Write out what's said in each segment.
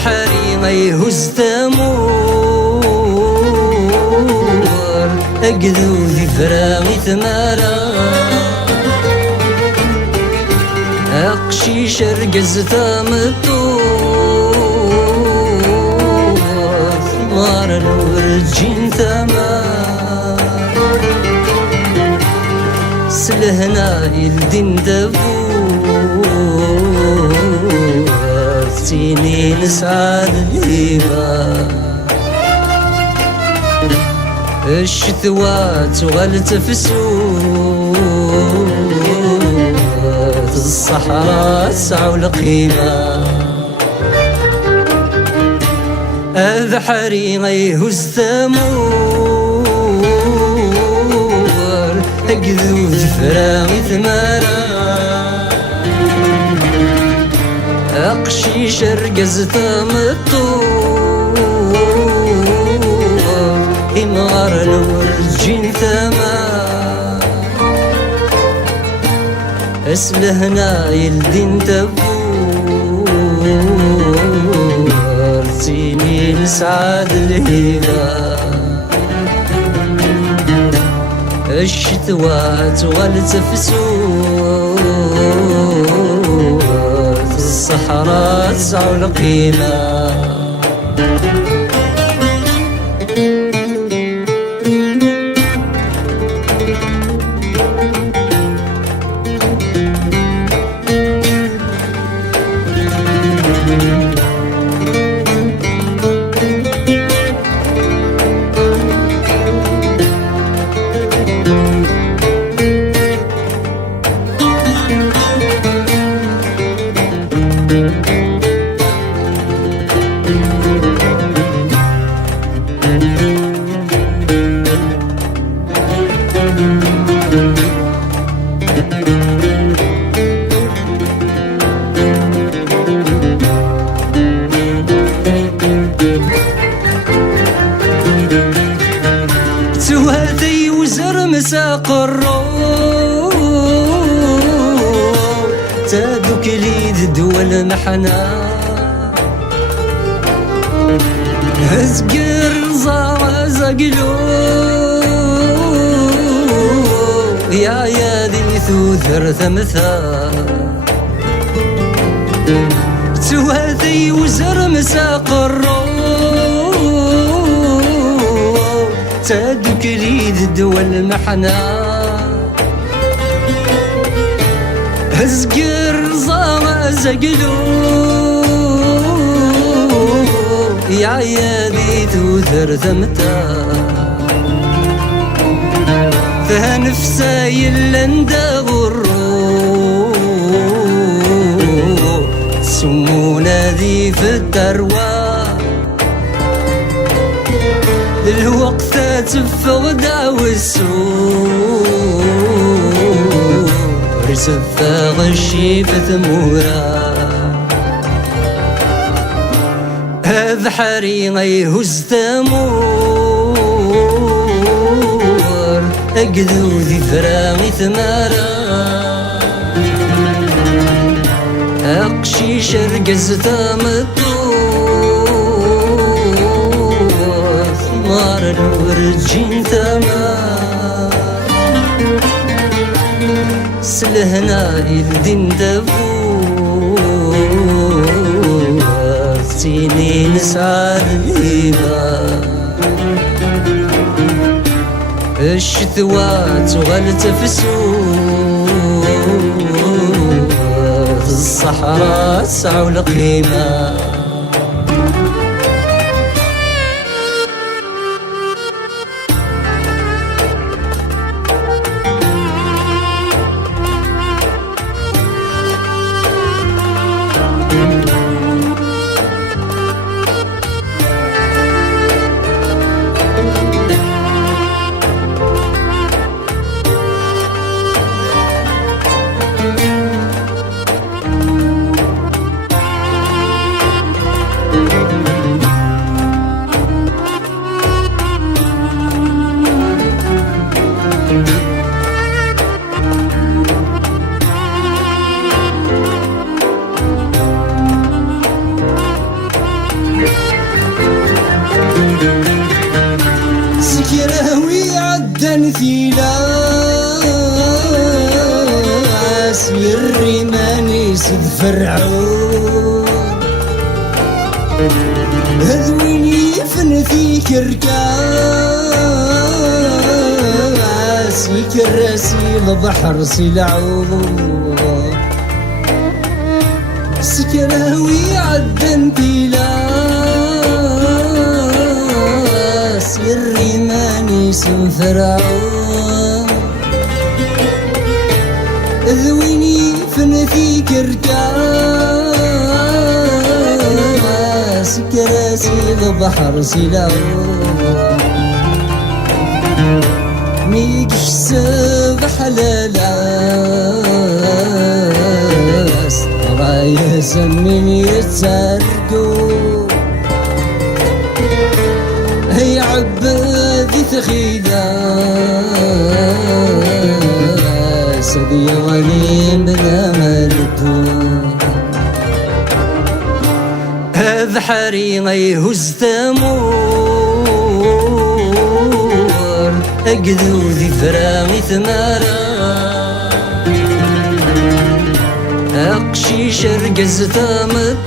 بحري ما يهز ثمور أقذو ذي فراغي ثمارا أقشي شرقز ثمطور ثمار الورجين ثمار سلهنا يلدين دبور سنين سعد الهبة الشتوات وغلت فسوت الصحراء سعوا القيمة البحري غيهز ثمور أقذو ذفراغي ثمارا أقشي شرقز ثمطور إمار الورجين ثمار أسلهنا يلدين تبور سنين سعد الهبة الشتوات غلت فسوت الصحراء سعوا القيمة سوادي وزر مساق الروح تادو كليد دول محنا هزقر زقلو يا ذي ثوثر ثمثا سوادي وزر مساق الروح تادو كليد دول محنا هزقر زقلو يا ذي توثر ثمتا فهنفسا يلندا غرو سمونا ذي في التروى الوقت تفغدا والسور سفا غشي في ثمورا بحري غيهز ثمور أقذو ذي فراغي ثمارا أقشي شرقز ثمطور ثمار الورجين ثمار سلهنا يلدين دبور سنين سعد الهبة الشتوات وغلت فسوت الصحراء سعوا القيمة فرعون هذويني فنثي كركاس يكراسي البحر سلعون سكراوي عدن بلاس الريماني سن فرعون ذويني فنثي كركاس كراسي البحر سلعون ميقش سبح للاس رايا سمين يتسرقو هي عبادي تخيداس ذي غنيم بلا ملكو هذا حريم يهز تمور أقذو ذي فرامي ثمارا أقشي شرقز ثامتور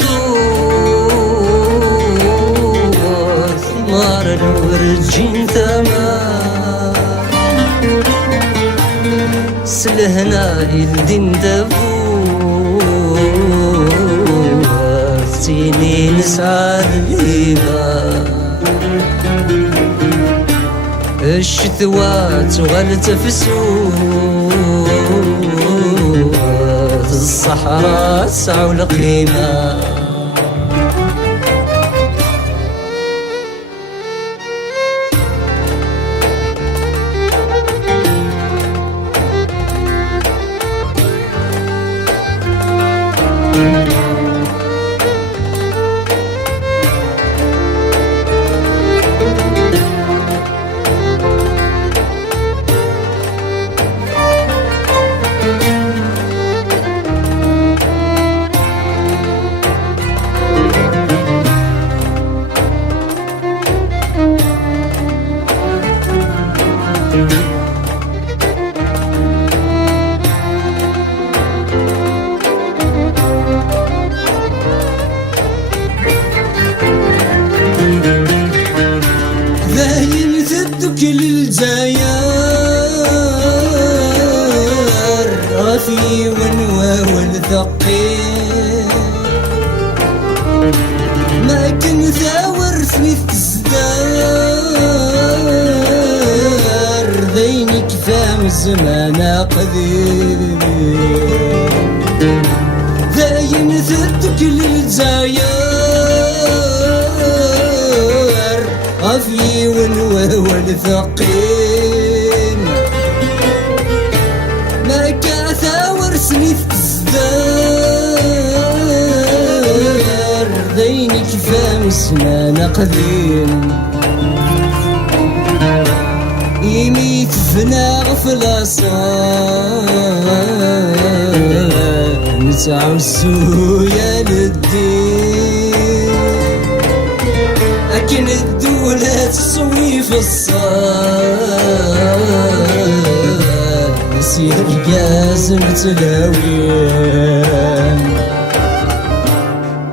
ثمار الورجين ثمار سلهنا الدين دفور سينين سعد الهبا الشتوات والتفسوس الصحراء سعوا القيمة ذاين ثدك للجيار رافي ونوى والثقيل ما كن ثاور ثنيث تزدار ذينك فام الزمان قدير ذاين ثدك للجيار رافي ونوى والثقيل ما كثاور سنيث تزدار ذينك فام سنان قديم يميت فنا غفلاصان نسعو السويا للدين لكن الدولة تصوي في الصال نسير جازم تلاوين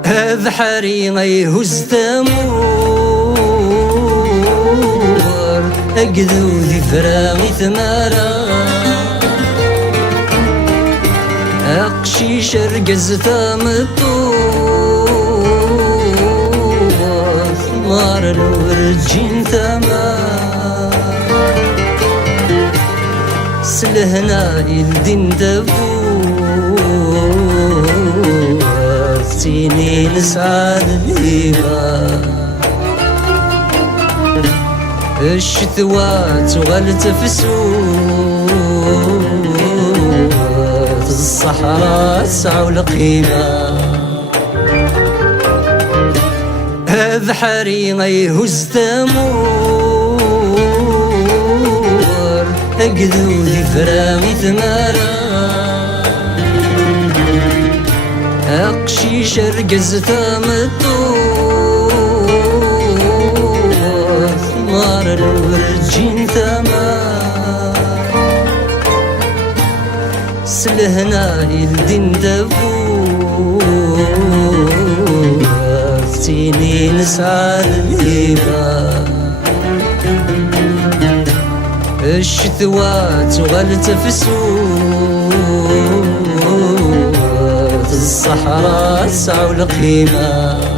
هذا حريم يهز تمور أقذو ذي فرامي ثمارا أقشي شرقز ثامتور ثمار الورجين ثمار سلهنا الدين دفور سينين سعد الهبا الشتوات والتفسوس الصحراء سعوا القيمة هذا حريم يهز تمور أقذو ذي فرامي ثمارا أقشي شرقز ثامتور ثمار الورجين ثمار سلهنا الدين دفور سنين سعيدة الشتوات غلت فسود الصحراء سعوا القيمة